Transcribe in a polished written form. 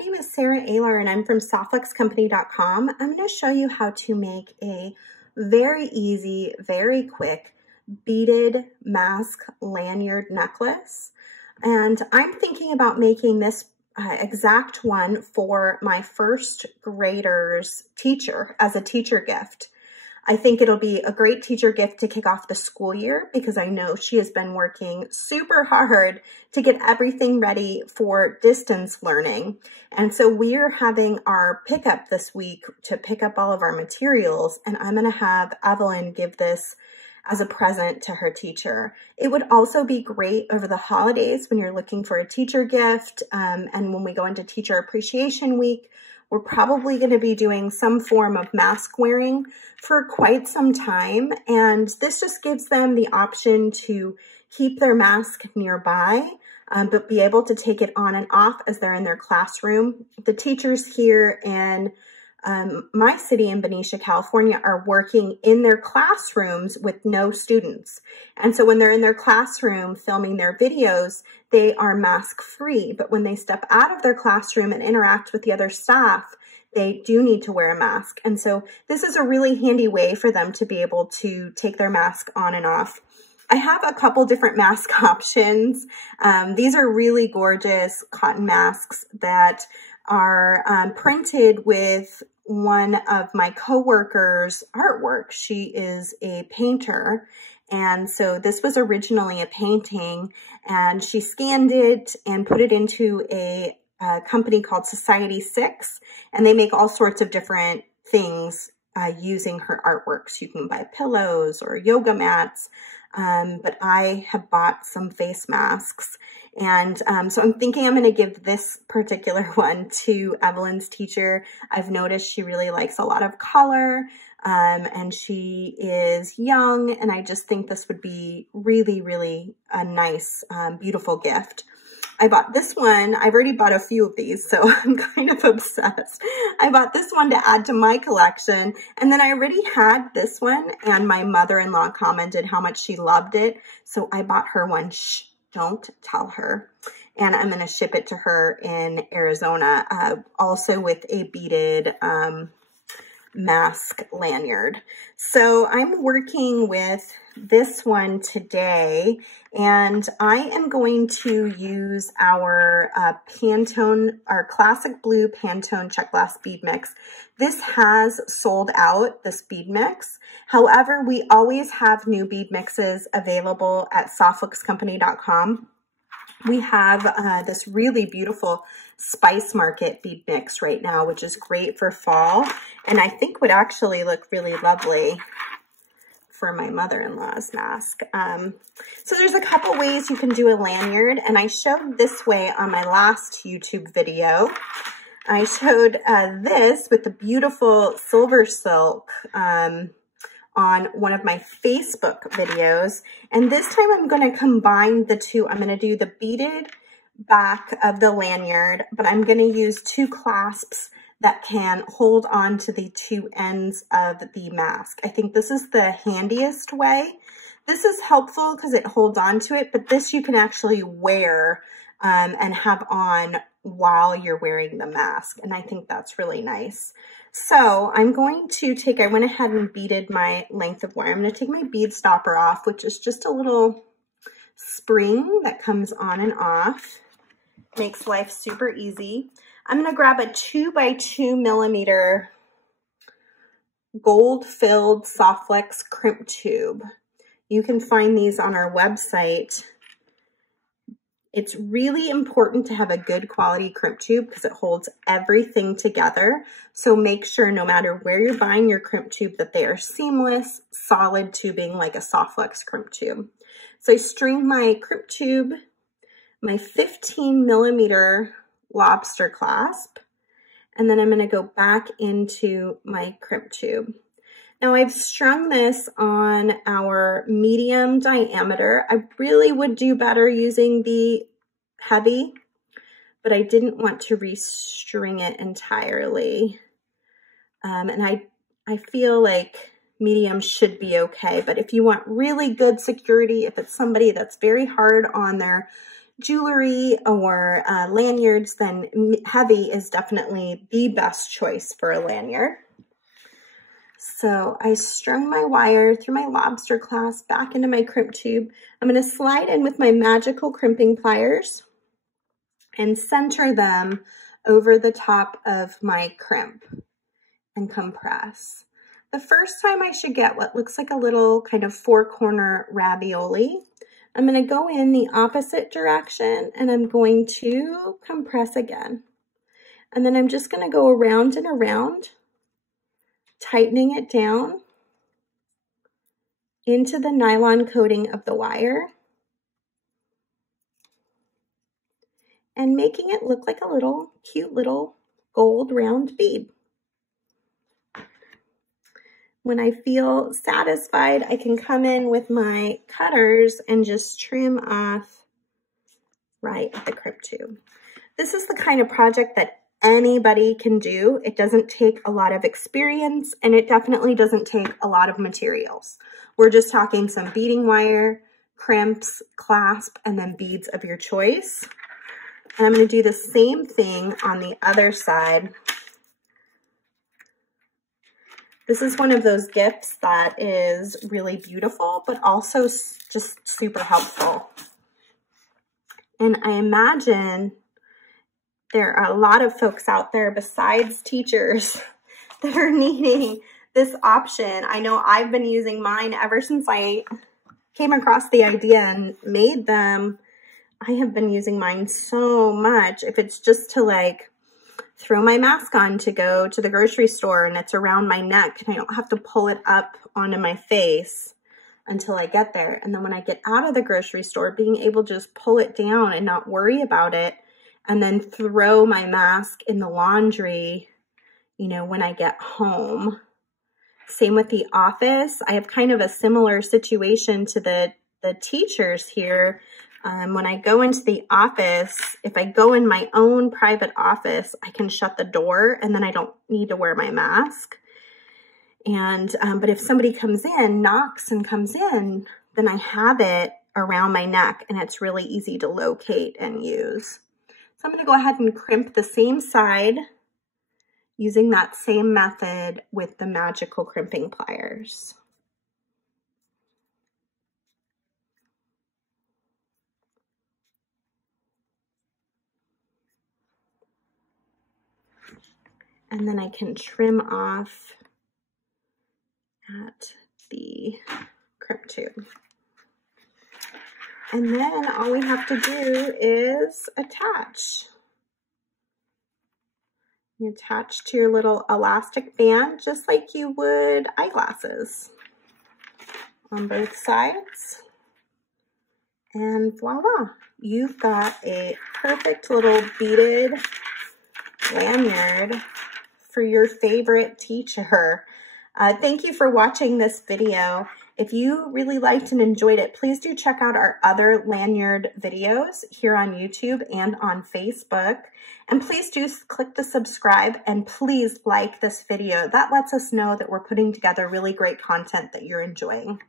name is Sarah Aylar and I'm from softflexcompany.com. I'm going to show you how to make a very easy, very quick beaded mask lanyard necklace. And I'm thinking about making this exact one for my first grader's teacher as a teacher gift. I think it'll be a great teacher gift to kick off the school year because I know she has been working super hard to get everything ready for distance learning. And so we're having our pickup this week to pick up all of our materials, and I'm going to have Evelyn give this as a present to her teacher. It would also be great over the holidays when you're looking for a teacher gift, and when we go into Teacher Appreciation Week. We're probably going to be doing some form of mask wearing for quite some time, and this just gives them the option to keep their mask nearby, but be able to take it on and off as they're in their classroom. The teachers here in my city in Benicia, California, are working in their classrooms with no students. And so when they're in their classroom filming their videos, they are mask free. But when they step out of their classroom and interact with the other staff, they do need to wear a mask. And so this is a really handy way for them to be able to take their mask on and off. I have a couple different mask options. These are really gorgeous cotton masks that are printed with one of my coworkers' artwork. She is a painter, and so this was originally a painting, and she scanned it and put it into a company called Society 6, and they make all sorts of different things using her artworks. You can buy pillows or yoga mats, but I have bought some face masks. And so I'm thinking I'm going to give this particular one to Evelyn's teacher. I've noticed she really likes a lot of color, and she is young, and I just think this would be really, really a nice, beautiful gift. I bought this one. I've already bought a few of these, so I'm kind of obsessed. I bought this one to add to my collection, and then I already had this one, and my mother-in-law commented how much she loved it, so I bought her one. Shh, don't tell her. And I'm going to ship it to her in Arizona, also with a beaded mask lanyard. So I'm working with this one today, and I am going to use our Pantone, our classic blue Pantone check glass bead mix. This has sold out, this bead mix. However, we always have new bead mixes available at softflexcompany.com. We have this really beautiful Spice Market bead mix right now, which is great for fall, and I think would actually look really lovely for my mother-in-law's mask. So there's a couple ways you can do a lanyard, and I showed this way on my last YouTube video. I showed this with the beautiful silver silk on one of my Facebook videos. And this time I'm going to combine the two. I'm going to do the beaded back of the lanyard, but I'm going to use two clasps that can hold on to the two ends of the mask. I think this is the handiest way. This is helpful because it holds on to it, but this you can actually wear and have on while you're wearing the mask. And I think that's really nice. So I'm going to take, I went ahead and beaded my length of wire. I'm going to take my bead stopper off, which is just a little spring that comes on and off. Makes life super easy. I'm going to grab a 2x2 millimeter gold-filled Softflex crimp tube. You can find these on our website. It's really important to have a good quality crimp tube because it holds everything together. So make sure no matter where you're buying your crimp tube that they are seamless, solid tubing like a Softflex crimp tube. So I string my crimp tube, my 15 millimeter lobster clasp, and then I'm going to go back into my crimp tube. Now I've strung this on our medium diameter. I really would do better using the heavy, but I didn't want to restring it entirely. And I feel like medium should be okay, but if you want really good security, if it's somebody that's very hard on their jewelry or lanyards, then heavy is definitely the best choice for a lanyard. So I strung my wire through my lobster clasp back into my crimp tube. I'm going to slide in with my magical crimping pliers and center them over the top of my crimp and compress. The first time I should get what looks like a little kind of four-corner ravioli. I'm going to go in the opposite direction and I'm going to compress again. And then I'm just going to go around and around, tightening it down into the nylon coating of the wire and making it look like a little cute little gold round bead. When I feel satisfied, I can come in with my cutters and just trim off right at the crimp tube. This is the kind of project that anybody can do. It doesn't take a lot of experience and it definitely doesn't take a lot of materials. We're just talking some beading wire, crimps, clasp, and then beads of your choice. And I'm going to do the same thing on the other side. This is one of those gifts that is really beautiful, but also just super helpful. And I imagine there are a lot of folks out there besides teachers that are needing this option. I know I've been using mine ever since I came across the idea and made them. I have been using mine so much. If it's just to like throw my mask on to go to the grocery store and it's around my neck and I don't have to pull it up onto my face until I get there. And then when I get out of the grocery store, being able to just pull it down and not worry about it and then throw my mask in the laundry, you know, when I get home. Same with the office. I have kind of a similar situation to the teachers here. When I go into the office, if I go in my own private office, I can shut the door and then I don't need to wear my mask. And, but if somebody comes in, knocks and comes in, then I have it around my neck and it's really easy to locate and use. So I'm going to go ahead and crimp the same side using that same method with the magical crimping pliers. And then I can trim off at the crimp tube. And then all we have to do is attach. You attach to your little elastic band just like you would eyeglasses on both sides. And voila, you've got a perfect little beaded lanyard for your favorite teacher. Thank you for watching this video. If you really liked and enjoyed it, please do check out our other lanyard videos here on YouTube and on Facebook. And please do click the subscribe and please like this video. That lets us know that we're putting together really great content that you're enjoying.